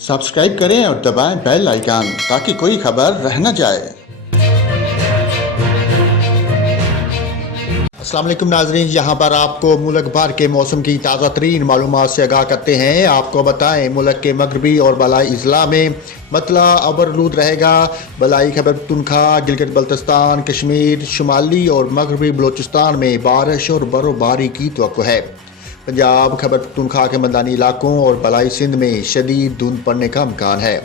Subscribe करें और दबाएं बेल आइकन ताकि कोई खबर रह न जाए। अस्सलाम वालेकुम नाजरीन, यहाँ पर आपको मुल्क भर के मौसम की ताज़ा तरीन मालूमात से आगाह करते हैं। आपको बताएं, मुल्क के मगरबी और बलाई अजला में मतला अबरलूद रहेगा। बलाई खैबर पख्तूनख्वा, गिलगित बल्तिस्तान, कश्मीर, शुमाली और मगरबी बलोचिस्तान में बारिश और बर्फबारी की तवक्को है। पंजाब, खैबर पख्तूनख्वा के मैदानी इलाकों और बलाई सिंध में शदीद धुंध पड़ने का इम्कान है।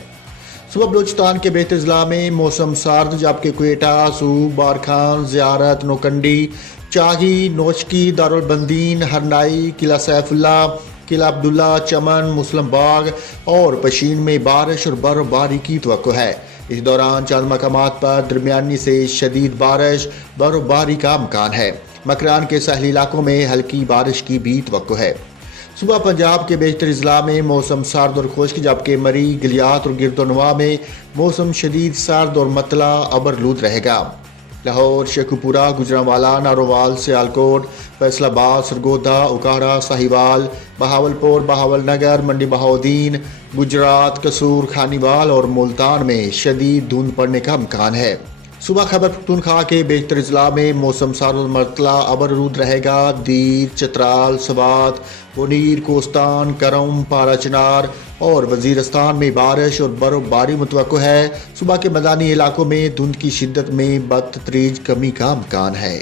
सुबह बलूचिस्तान के बेहतर अजला में मौसम सर्द, जबकि क्वेटा, सूब, बारखान, ज़ियारत, नोकंडी, चाही, नोशकी, दारुलबंदीन, हरनाई, किला सैफुल्ला, किला अब्दुल्ला, चमन, मुस्लिम बाग और पशीन में बारिश और बर्फबारी की तवक्को है। इस दौरान चंद मकामात पर दरमियानी से शदीद बारिश बर्फबारी का इम्कान है। मकरान के सहली इलाकों में हल्की बारिश की भी तवक्को है। सुबह पंजाब के बेशतर अजला में मौसम सर्द और खुश्क, जबकि मरी, गिलियात और गिरदोनवा में मौसम शदीद सर्द और मतला अबरलूद रहेगा। लाहौर, शेखुपुरा, गुजरांवाला, नारोवाल, सियालकोट, फैसलाबाद, सरगोधा, उकाड़ा, साहिवाल, बहावलपुर, बहावलनगर, मंडी बहाउद्दीन, गुजरात, कसूर, खानीवाल और मुल्तान में शदीद धुंध पड़ने का इम्कान है। सुबह खैबर पख्तूनख्वा के बेशतर अजला में मौसम सर्द और मतला अबरलूद रहेगा। दीर, चतराल, सवात, मुनीर, कोस्तान, करम, पारा चनार और वजीरस्तान में बारिश और बर्फबारी मुतवक्को है। सुबह के मैदानी इलाकों में धुंध की शिद्दत में बदतदरीज कमी का इम्कान है।